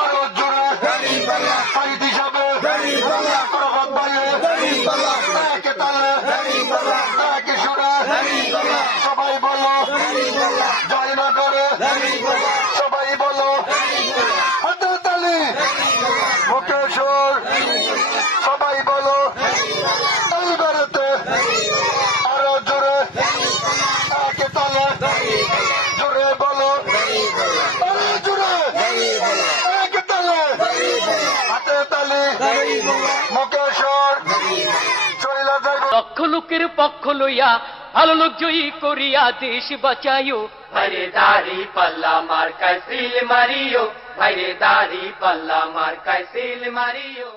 আরো জোরে শহীদ হিসাবে প্রভাত ভাইয়ে একে তালে একে সুরে সবাই বলো জয়নগরে সবাই বলো হাতে তালি মুখে সুর সবাই বলো এইবারেতে আরো জোরে একে তালে জোরে বলো আরো জোরে একে তালে হাতে তালি মুখে সুর চইলা যাইব লক্ষ লোকের পক্ষ লইয়া ভালো লোক জয়ী করিয়া দেশ বাঁচাইও ভাইরে দাড়ি পাল্লা মার্কায় সিল মারিও ভাইরে দাড়ি পাল্লা মার্কায় সিল মারিও।